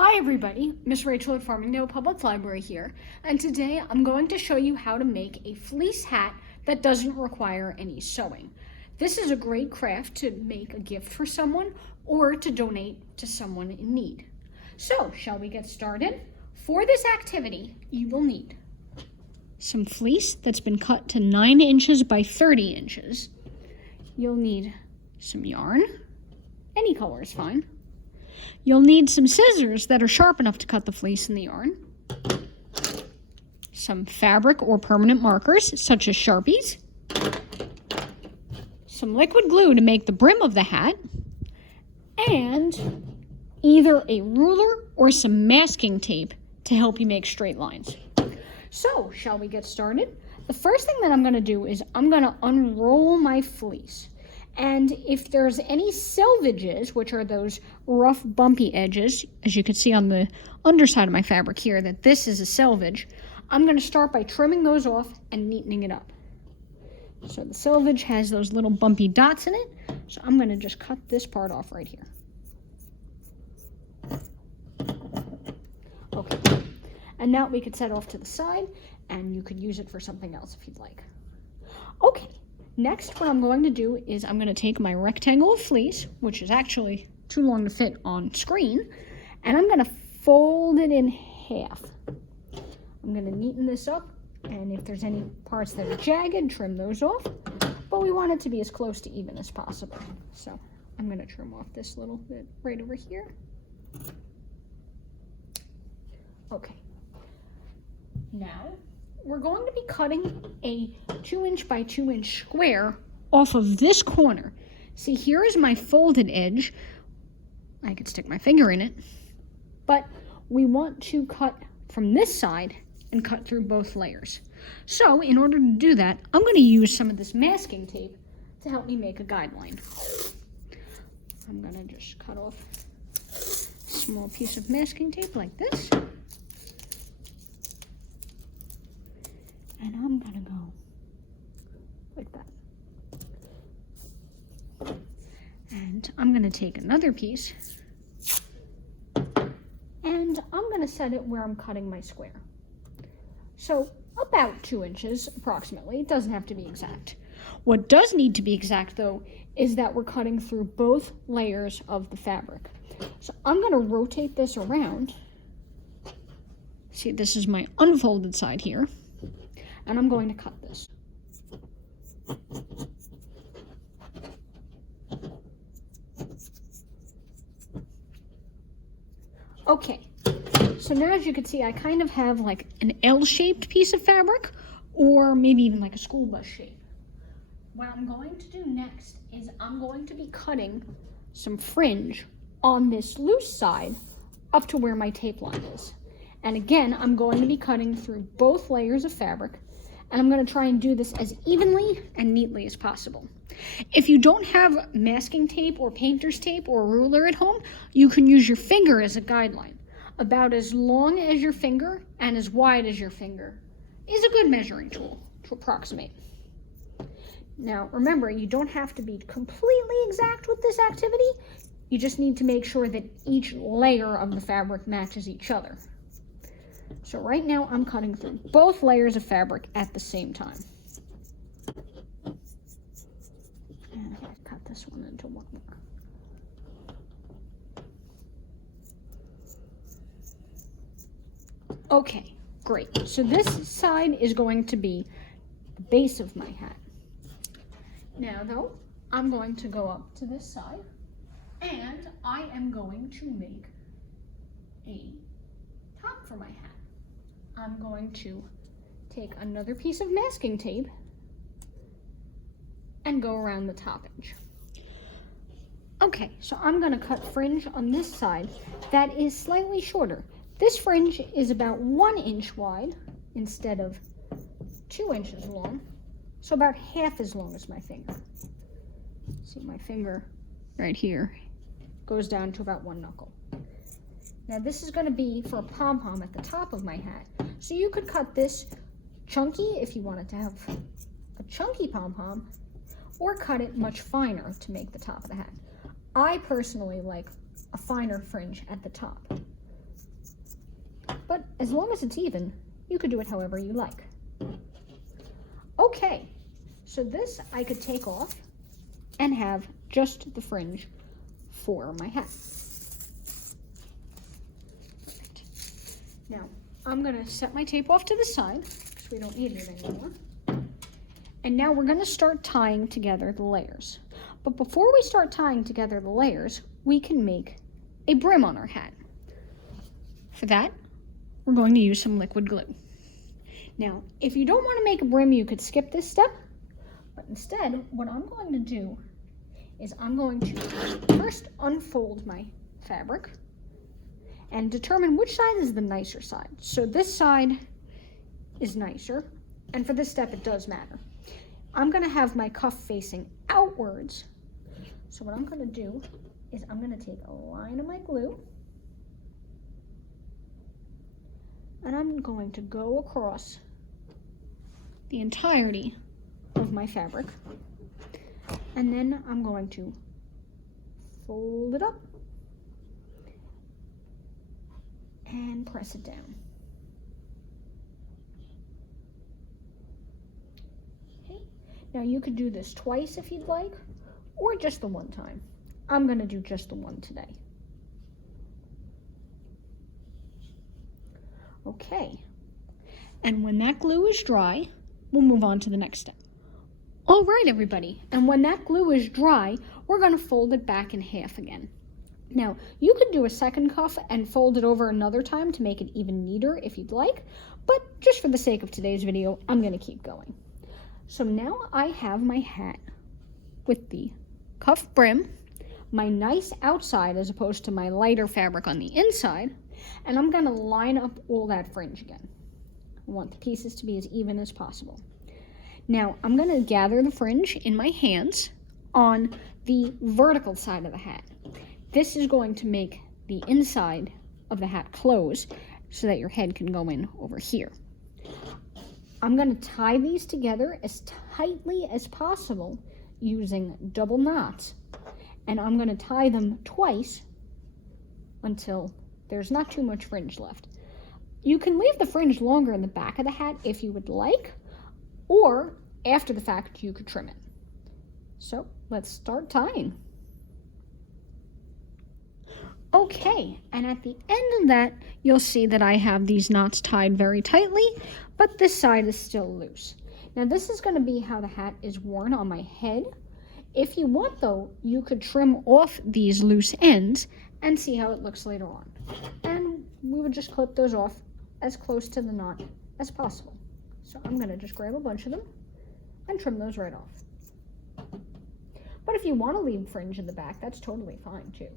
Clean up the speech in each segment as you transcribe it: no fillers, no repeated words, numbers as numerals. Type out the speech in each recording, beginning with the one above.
Hi everybody, Miss Rachel at Farmingdale Public Library here, and today I'm going to show you how to make a fleece hat that doesn't require any sewing. This is a great craft to make a gift for someone or to donate to someone in need. So, shall we get started? For this activity, you will need some fleece that's been cut to 9 inches by 30 inches. You'll need some yarn, any color is fine. You'll need some scissors that are sharp enough to cut the fleece and the yarn, some fabric or permanent markers such as Sharpies, some liquid glue to make the brim of the hat, and either a ruler or some masking tape to help you make straight lines. So, shall we get started? The first thing that I'm going to do is I'm going to unroll my fleece. And if there's any selvages, which are those rough, bumpy edges, as you can see on the underside of my fabric here, that this is a selvage, I'm going to start by trimming those off and neatening it up. So the selvage has those little bumpy dots in it, so I'm going to just cut this part off right here. Okay, and now we could set off to the side, and you could use it for something else if you'd like. Okay. Next, what I'm going to do is I'm going to take my rectangle of fleece, which is actually too long to fit on screen, and I'm going to fold it in half. I'm going to neaten this up, and if there's any parts that are jagged, trim those off, but we want it to be as close to even as possible. So I'm going to trim off this little bit right over here. Okay. Now, we're going to be cutting a 2-inch by 2-inch square off of this corner. See, here is my folded edge. I could stick my finger in it. But we want to cut from this side and cut through both layers. So, in order to do that, I'm going to use some of this masking tape to help me make a guideline. I'm going to just cut off a small piece of masking tape like this. And I'm gonna go like that. And I'm gonna take another piece and I'm gonna set it where I'm cutting my square. So about 2 inches approximately. It doesn't have to be exact. What does need to be exact though is that we're cutting through both layers of the fabric. So I'm gonna rotate this around. See, this is my unfolded side here. And I'm going to cut this. Okay, so now as you can see, I kind of have like an L-shaped piece of fabric, or maybe even like a school bus shape. What I'm going to do next is I'm going to be cutting some fringe on this loose side up to where my tape line is. And again, I'm going to be cutting through both layers of fabric. And I'm going to try and do this as evenly and neatly as possible. If you don't have masking tape or painter's tape or a ruler at home, you can use your finger as a guideline. About as long as your finger and as wide as your finger is a good measuring tool to approximate. Now, remember, you don't have to be completely exact with this activity. You just need to make sure that each layer of the fabric matches each other. So right now, I'm cutting through both layers of fabric at the same time. And I'll cut this one into one more. Okay, great. So this side is going to be the base of my hat. Now, though, I'm going to go up to this side, and I am going to make a top for my hat. I'm going to take another piece of masking tape and go around the top edge. Okay, so I'm going to cut fringe on this side that is slightly shorter. This fringe is about 1 inch wide instead of 2 inches long, so about half as long as my finger. See, my finger right here goes down to about 1 knuckle. Now this is going to be for a pom-pom at the top of my hat. So you could cut this chunky if you wanted to have a chunky pom-pom, or cut it much finer to make the top of the hat. I personally like a finer fringe at the top. but as long as it's even, you could do it however you like. Okay, so this I could take off and have just the fringe for my hat. Perfect. Now, I'm gonna set my tape off to the side because we don't need it anymore. And now we're gonna start tying together the layers. But before we start tying together the layers, we can make a brim on our hat. For that, we're going to use some liquid glue. Now, if you don't want to make a brim, you could skip this step. But instead, what I'm going to do is I'm going to first unfold my fabric and determine which side is the nicer side. So this side is nicer, and for this step, it does matter. I'm gonna have my cuff facing outwards. So what I'm gonna do is I'm gonna take a line of my glue and I'm going to go across the entirety of my fabric. And then I'm going to fold it up and press it down. Okay. Now you could do this twice if you'd like, or just the one time. I'm going to do just the one today. Okay. And when that glue is dry, we'll move on to the next step. All right, everybody. And when that glue is dry, we're going to fold it back in half again. Now, you could do a second cuff and fold it over another time to make it even neater if you'd like, but just for the sake of today's video, I'm going to keep going. So now I have my hat with the cuff brim, my nice outside as opposed to my lighter fabric on the inside, and I'm going to line up all that fringe again. I want the pieces to be as even as possible. Now, I'm going to gather the fringe in my hands on the vertical side of the hat. This is going to make the inside of the hat close so that your head can go in over here. I'm going to tie these together as tightly as possible using double knots. And I'm going to tie them twice until there's not too much fringe left. You can leave the fringe longer in the back of the hat if you would like, or after the fact, you could trim it. So let's start tying. Okay, and at the end of that, you'll see that I have these knots tied very tightly, but this side is still loose. Now this is going to be how the hat is worn on my head. If you want though, you could trim off these loose ends and see how it looks later on. And we would just clip those off as close to the knot as possible. So I'm going to just grab a bunch of them and trim those right off. But if you want to leave fringe in the back, that's totally fine too.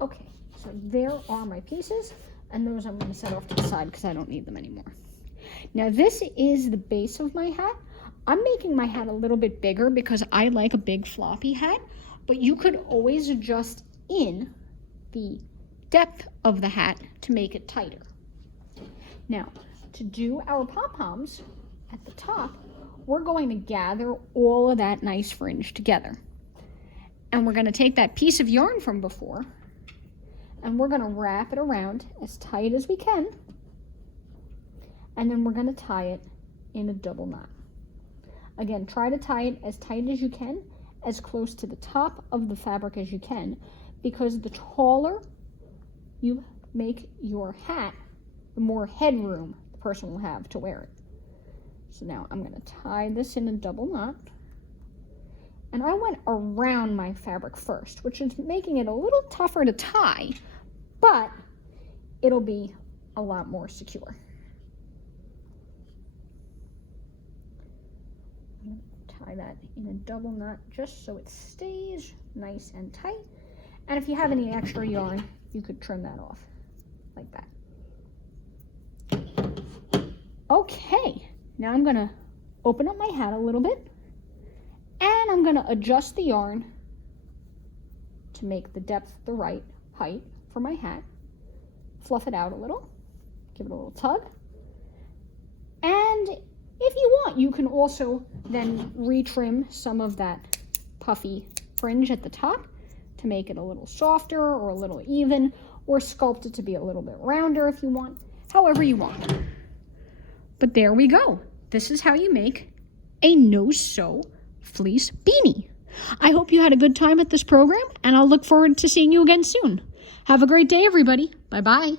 Okay, so there are my pieces, and those I'm going to set off to the side because I don't need them anymore. Now this is the base of my hat. I'm making my hat a little bit bigger because I like a big floppy hat, but you could always adjust in the depth of the hat to make it tighter. Now, to do our pom-poms at the top, we're going to gather all of that nice fringe together. And we're going to take that piece of yarn from before, and we're going to wrap it around as tight as we can, and then we're going to tie it in a double knot. Again, try to tie it as tight as you can, as close to the top of the fabric as you can, because the taller you make your hat, the more headroom the person will have to wear it. So now I'm going to tie this in a double knot. And I went around my fabric first, which is making it a little tougher to tie, but it'll be a lot more secure. I'm going to tie that in a double knot just so it stays nice and tight. And if you have any extra yarn, you could trim that off like that. Okay, now I'm going to open up my hat a little bit. And I'm going to adjust the yarn to make the depth the right height for my hat. Fluff it out a little. Give it a little tug. And if you want, you can also then retrim some of that puffy fringe at the top to make it a little softer or a little even, or sculpt it to be a little bit rounder if you want, however you want. But there we go. This is how you make a no-sew fleece beanie. I hope you had a good time at this program, and I'll look forward to seeing you again soon. Have a great day, everybody. Bye-bye.